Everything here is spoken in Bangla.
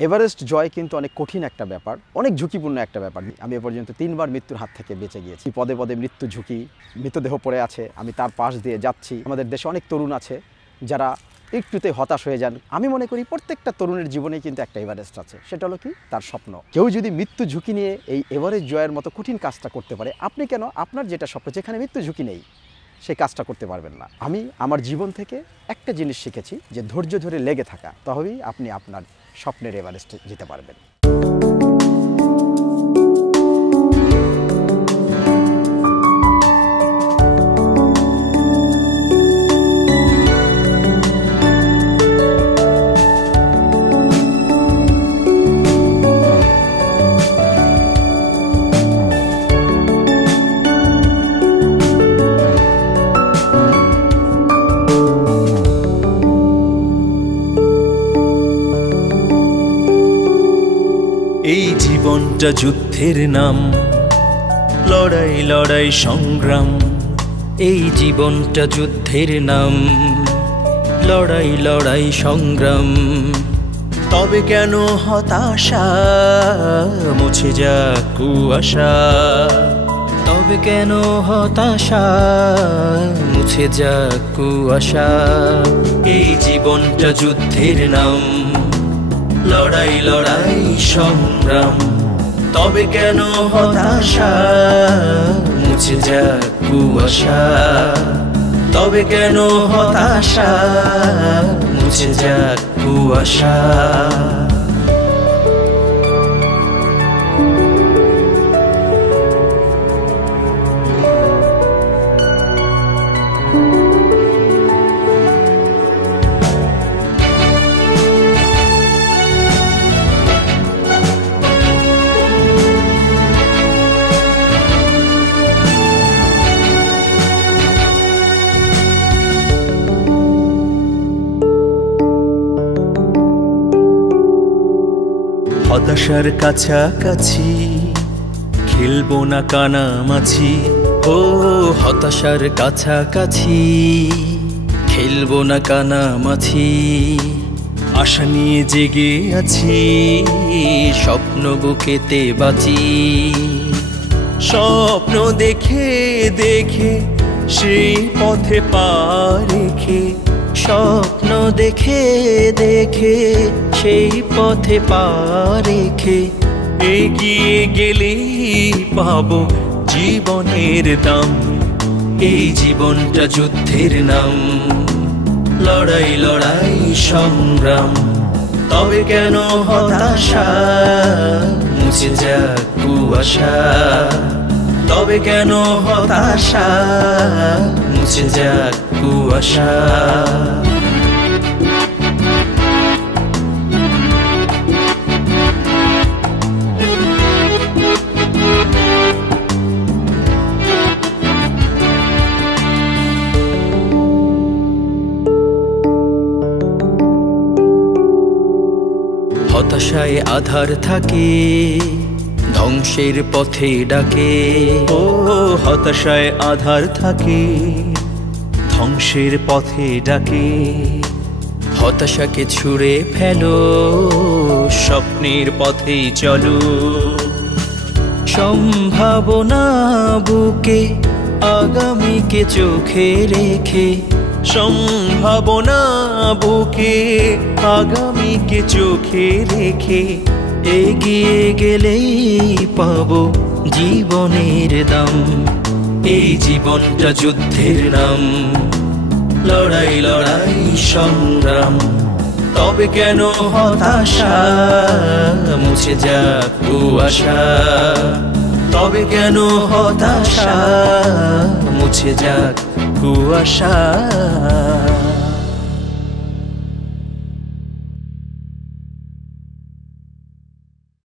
এভারেস্ট জয় কিন্তু অনেক কঠিন একটা ব্যাপার, অনেক ঝুঁকিপূর্ণ একটা ব্যাপার। আমি এ পর্যন্ত 3বার মৃত্যুর হাত থেকে বেঁচে গিয়েছি। পদে পদে মৃত্যু ঝুঁকি, মৃতদেহ পড়ে আছে, আমি তার পাশ দিয়ে যাচ্ছি। আমাদের দেশে অনেক তরুণ আছে যারা একটুতে হতাশ হয়ে যান। আমি মনে করি প্রত্যেকটা তরুণের জীবনেই কিন্তু একটা এভারেস্ট আছে, সেটা হলো কি তার স্বপ্ন। কেউ যদি মৃত্যু ঝুঁকি নিয়ে এই এভারেস্ট জয়ের মতো কঠিন কাজটা করতে পারে, আপনি কেন আপনার যেটা স্বপ্ন, যেখানে মৃত্যু ঝুঁকি নেই, সেই কাজটা করতে পারবেন না? আমি আমার জীবন থেকে একটা জিনিস শিখেছি, যে ধৈর্য ধরে লেগে থাকা, তবেই আপনি আপনার স্বপ্নের এভারেস্টে যেতে পারবেন। এই জীবনটা যুদ্ধের নাম, লড়াই লড়াই সংগ্রাম। এই জীবনটা যুদ্ধের নাম, লড়াই লড়াই সংগ্রাম। তবে কেন হতাশা, মুছে যাক কুয়াশা। তবে কেন হতাশা, মুছে যাক কুয়াশা। এই জীবনটা যুদ্ধের নাম, লড়াই লড়াই সংগ্রাম। তবে কেন হতাশা, মুছে যাক কুয়াশা। তবে কেন হতাশা, মুছে যাক কুয়াশা। হতাশার কাছাকাছি খেলবো না কানামাছি। ও হতাশার কাছাকাছি খেলবো না কানামাছি। আশা নিয়ে জেগে আছি, স্বপ্ন বুকেতে বাঁচি। স্বপ্ন দেখে দেখে সেই পথে পা রেখে। স্বপ্ন দেখে দেখে সেই পথে পা রেখে। এগিয়ে গেলেই পাবো জীবনের দাম। এই জীবনটা যুদ্ধের নাম, লড়াই লড়াই সংগ্রাম। তবে কেন হতাশা, মুছে যাক কুয়াশা। তবে কেন হতাশা, মুছে যাক কুয়াশা। হতাশায় আধার থাকে, ধ্বংসের পথে ডাকে। ও হতাশায় আধার থাকে, ধ্বংসের পথে ডাকে। হতাশাকে ছুঁড়ে ফেলো, স্বপ্নের পথেই চলো। সম্ভাবনা বুকে আগামীকে চোখে রেখে। সম্ভাবনা বুকে আগামীকে চোখে রেখে। এগিয়ে গেলেই পাবো জীবনের দাম। এই জীবনটা যুদ্ধের নাম, লড়াই লড়াই সংগ্রাম। তবে কেন হতাশা, মুছে যাক কুয়াশা। তবে কেন হতাশা, মুছে যাক কুয়াশা।